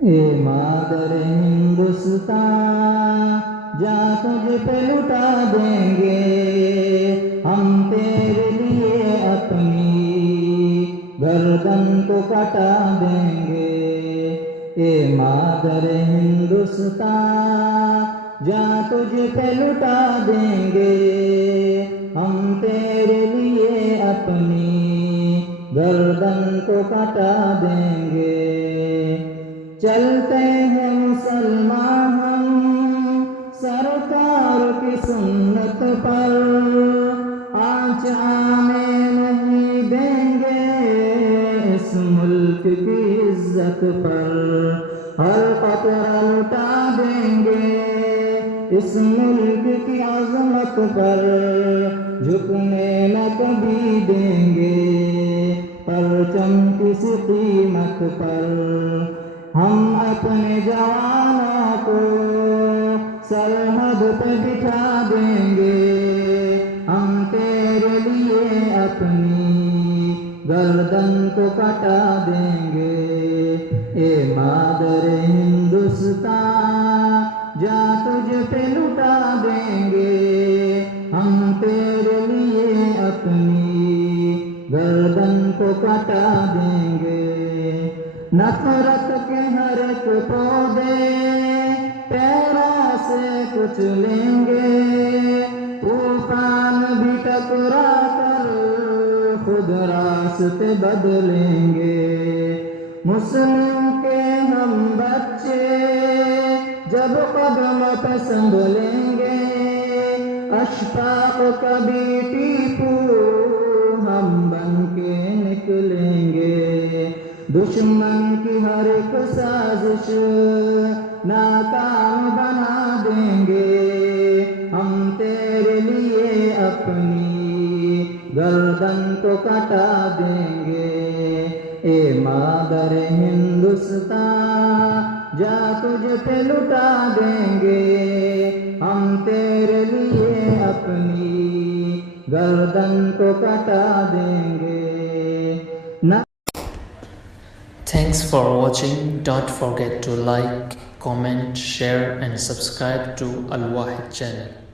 اے مادر ہندوستان، جا تجھ پہ لٹا دیں گے ہم تیرے لیے اپنی گردن کو کٹا دیں گے۔ اے مادر ہندوستان، جا تجھ پہ لٹا دیں گے ہم تیرے لیے اپنی گردن کو کٹا دیں گے۔ چلتے ہیں مسلمان ہم سرکار کی سنت پر، آنچ آنے نہیں دیں گے اس ملک کی عزت پر، ہر قطرہ لٹا دیں گے اس ملک کی عظمت پر، جھکنے نہ کبھی دیں گے پرچم کسی قیمت پر۔ ہم اپنے جوانوں کو سرحد پہ بٹھا دیں گے ہم تیرے لیے اپنی گردن کو کٹا دیں گے۔ اے مادر ہندوستان، جا تجھ پہ لٹا دیں گے ہم تیرے لیے اپنی گردن کو کٹا دیں گے۔ نفرت کے ہر ایک پودے پیروں سے کچلیں گے، طوفان بھی ٹکرا کر خود راستے بدلیں گے۔ مسلم کے ہم بچے جب قدم پہ سنبھلیں گے، اشفاق کبھی ٹیپو ہم بن کے نکلیں گے۔ دشمن کی ہر ایک سازش ناکام بنا دیں گے ہم تیرے لیے اپنی گردن کو کٹا دیں گے۔ اے مادر ہندوستان، جا تجھ پہ لٹا دیں گے ہم تیرے لیے اپنی گردن کو کٹا دیں گے۔ Thanks for watching. Don't forget to like, comment, share and subscribe to Al Wahid channel.